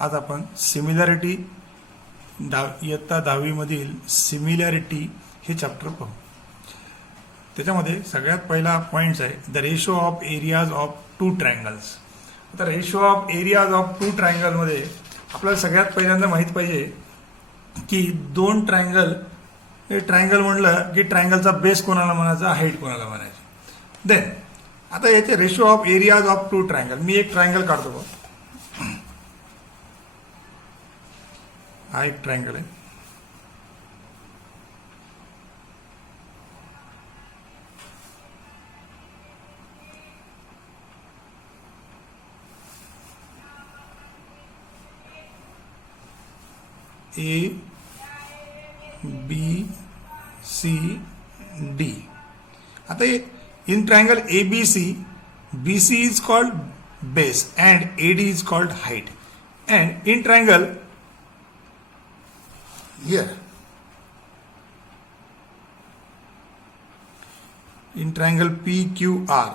आज आपण सिमिलॅरिटी इयत्ता 10वी मधील सिमिलॅरिटी हे चॅप्टर पाहू. त्याच्यामध्ये सगळ्यात पहिला पॉइंट आहे the ratio of areas of two triangles. आता ratio of areas of two triangle मध्ये आपल्याला सगळ्यात पहिल्यांदा माहित पाहिजे की दोन ट्रायंगल हे ट्रायंगल म्हणलं की ट्रायंगलचा बेस कोणाला म्हणायचा, हाईट कोणाला म्हणायची. देन आता येथे ratio of areas of two triangle. मी एक ट्रायंगल काढतो बघ. हा एक ट्रायंगल आहे. A B C D. आता in triangle ABC, BC is called base and AD is called height. And in triangle here, in triangle PQR,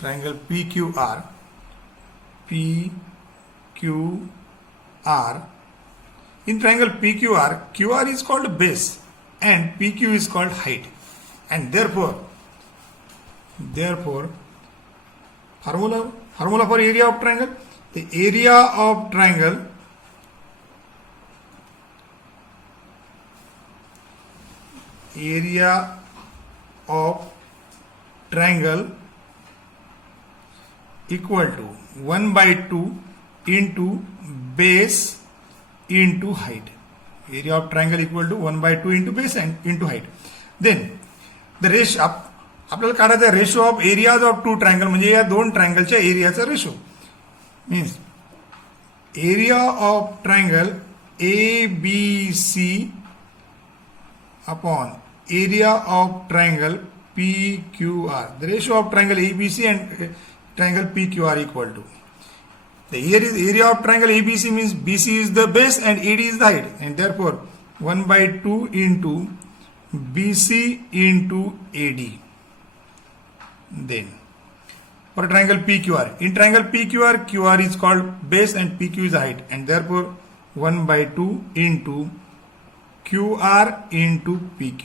triangle PQR, in triangle PQR, QR is called base and PQ is called height. And therefore formula for area of triangle, the area of triangle equal to 1/2 into base into height. Area of triangle equal to 1/2 into base and into height. Then the ratio आपल्याला काढायचा ratio of areas of two triangle म्हणजे या दोन ट्रायंगलच्या एरियाचा रेशो. Means area of triangle ABC upon area of triangle PQR. The ratio of triangle ABC and triangle PQR equal to the area of triangle ABC means BC is the base and AD is the height, and therefore 1/2 into BC into AD. Then for triangle PQR, in triangle PQR, QR is called base and PQ is the height, and therefore 1/2 into QR into PQ.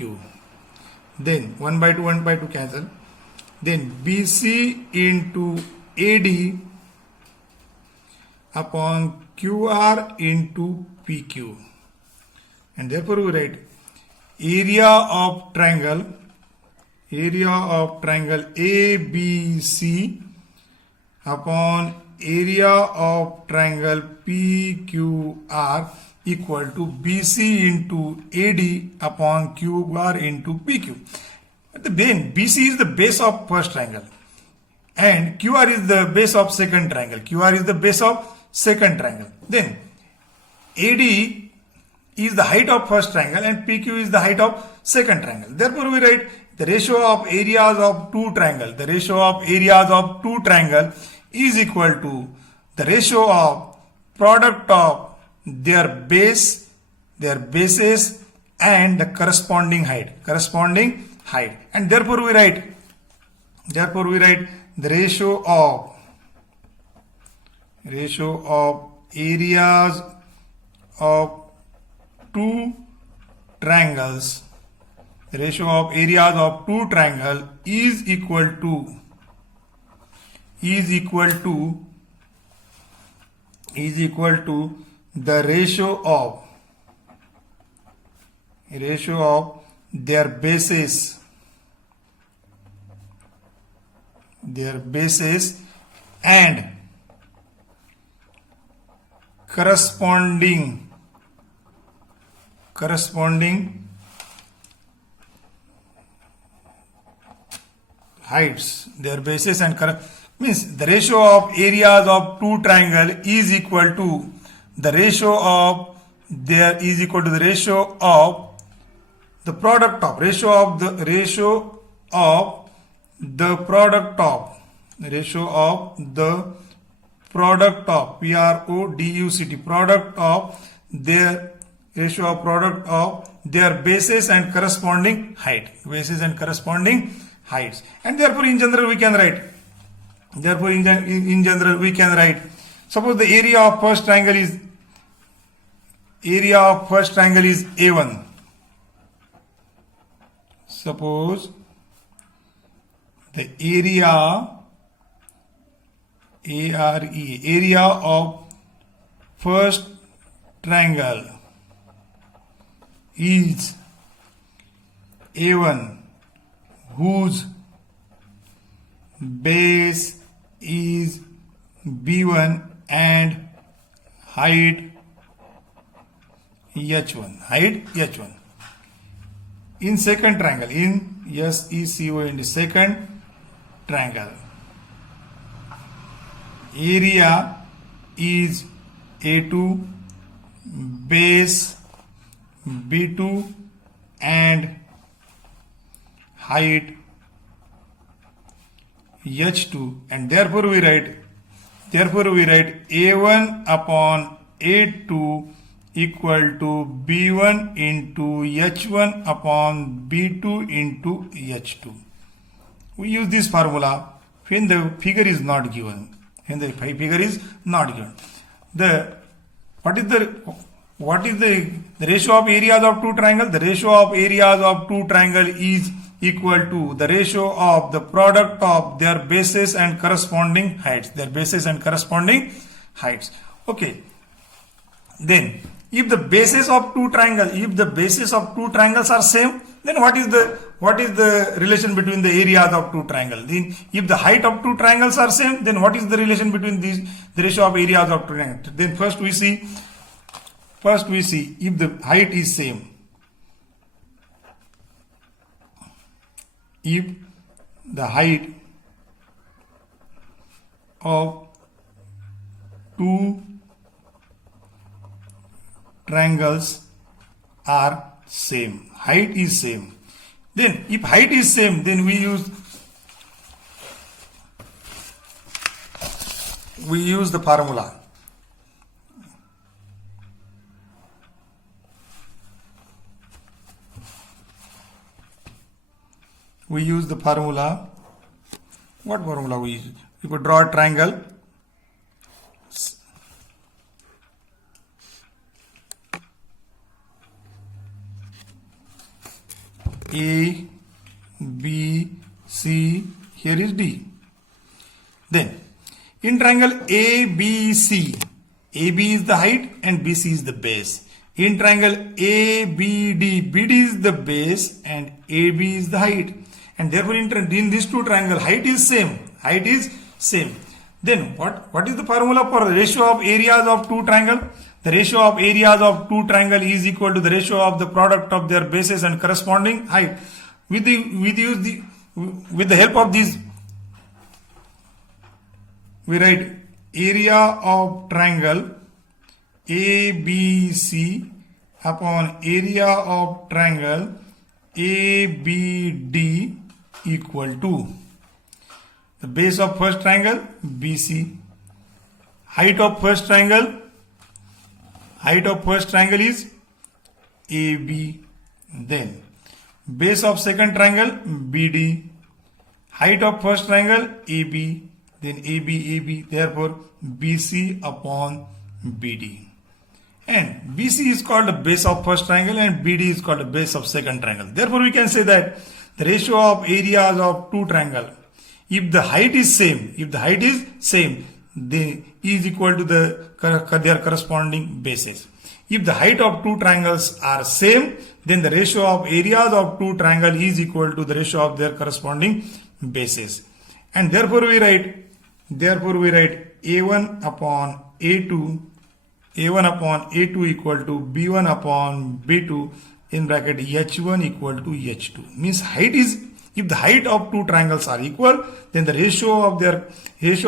Then 1/2 cancel. Then BC into AD upon QR into PQ, and therefore we write area of triangle ABC upon area of triangle PQR equal to BC into AD upon QR into PQ. Then BC is the base of first triangle and QR is the base of second triangle. QR is the base of second triangle. Then AD is the height of first triangle and PQ is the height of second triangle. Therefore we write the ratio of areas of two triangle. The ratio of areas of two triangle is equal to the ratio of product of their bases and the corresponding height. And therefore we write the ratio of areas of two triangles. The ratio of areas of two triangle is equal to the ratio of their bases and corresponding heights. Their bases and means the ratio of areas of two triangle is equal to the ratio of the product of their ratio of product of their bases and corresponding height. heights. And therefore in general we can write, suppose the area of first triangle is A1. Suppose the area area of first triangle is A1, whose base is B1 and height H1. In second triangle, in SECO, in the second triangle, area is A2, base B2 and height H2, and therefore we write A1 upon A2 equal to B1 into H1 upon B2 into H2. We use this formula when the figure is not given. What is the ratio of areas of two triangles? The ratio of areas of two triangles is equal to the ratio of the product of their bases and corresponding heights. Okay. Then, if the bases of two triangles are same, then what is the relation between the areas of two triangles? Then, if the height of two triangles are same, then what is the relation between the ratio of areas of two triangles? Then first we see if the height is same. If the height of two triangles are same, height is same, then if height is same, then we use the formula. We use the formula. What formula we use? We could draw a triangle. A, B, C, here is D. Then, in triangle ABC, AB is the height and BC is the base. In triangle ABD, BD is the base and AB is the height. And therefore, in these two triangles, height is same. Then, what is the formula for the ratio of areas of two triangles? The ratio of areas of two triangles is equal to the ratio of the product of their bases and corresponding height. With the help of these, we write area of triangle ABC upon area of triangle ABD equal to the base of first triangle BC, height of first triangle is AB, then base of second triangle BD, height of first triangle AB, then AB, therefore BC upon BD. And BC is called the base of first triangle and BD is called the base of second triangle. Therefore, we can say that the ratio of areas of two triangles, if the height is same, they is equal to their corresponding bases. If the height of two triangles are same, then the ratio of areas of two triangles is equal to the ratio of their corresponding bases. And therefore we write A1 upon A2 equal to B1 upon B2 in bracket H1 equal to H2. Means if the height of two triangles are equal, then the ratio of areas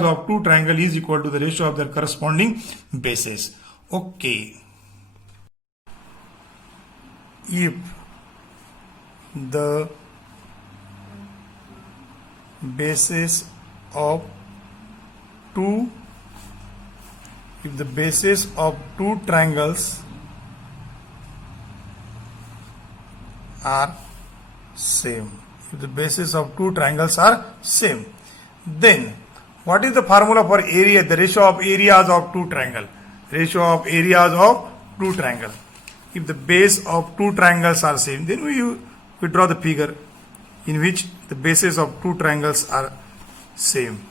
of two triangles is equal to the ratio of their corresponding bases. Okay. If the bases of two triangles are same. If the bases of two triangles are same, then what is the formula for area? The ratio of areas of two triangle. Ratio of areas of two triangle. If the base of two triangles are same, then we draw the figure in which the bases of two triangles are same.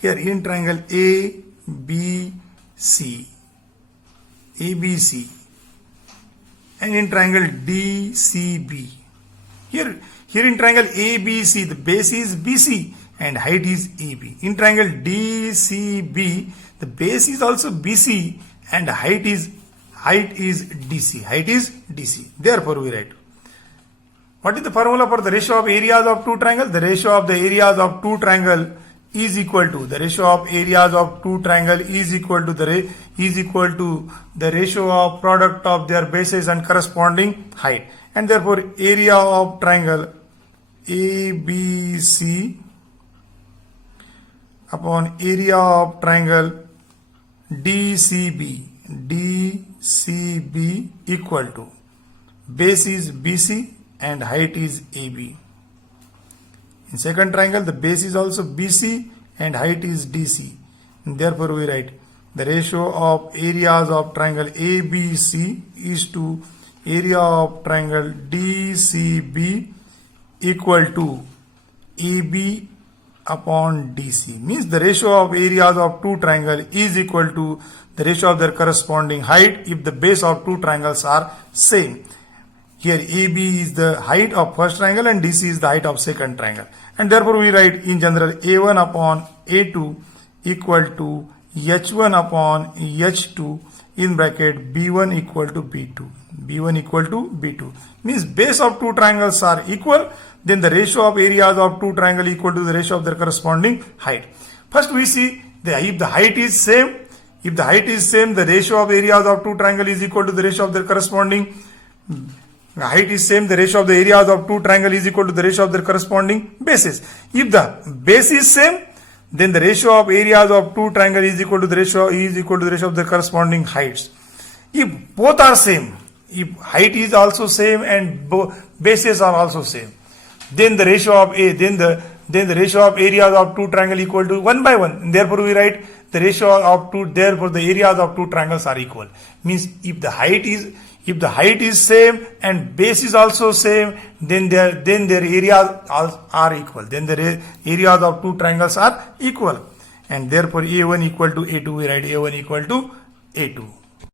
Here in triangle ABC, and in triangle DCB. Here in triangle ABC, the base is BC and height is AB. In triangle DCB, the base is also BC and height is DC. Therefore, we write. What is the formula for the ratio of areas of two triangles? The ratio of the areas of two triangle is equal to the ratio of areas of two triangle is equal to the ratio of product of their bases and corresponding height, and therefore area of triangle ABC upon area of triangle DCB equal to base is BC and height is AB. In second triangle, the base is also BC and height is DC. And therefore, we write the ratio of areas of triangle ABC is to area of triangle DCB equal to AB upon DC. Means the ratio of areas of two triangles is equal to the ratio of their corresponding height if the base of two triangles are same. Here AB is the height of first triangle and DC is the height of second triangle. And therefore we write in general A1 upon A2 equal to H1 upon H2 in bracket B1 equal to B2. B1 equal to B2. Means base of two triangles are equal, then the ratio of areas of two triangles equal to the ratio of their corresponding height. First we see if the height is same, the ratio of areas of two triangles is equal to the ratio of their corresponding height is same, the ratio of the areas of two triangle is equal to the ratio of their corresponding bases. If the base is same, then the ratio of areas of two triangle is equal to the ratio of their corresponding heights. If both are same, if height is also same and bases are also same, then the ratio of the ratio of areas of two triangle equal to 1 by 1. And therefore we write the ratio of two, therefore the areas of two triangles are equal. Means if the height is same and base is also same, then their areas are equal. Then the areas of two triangles are equal. And therefore A1 equal to A2, we write A1 equal to A2.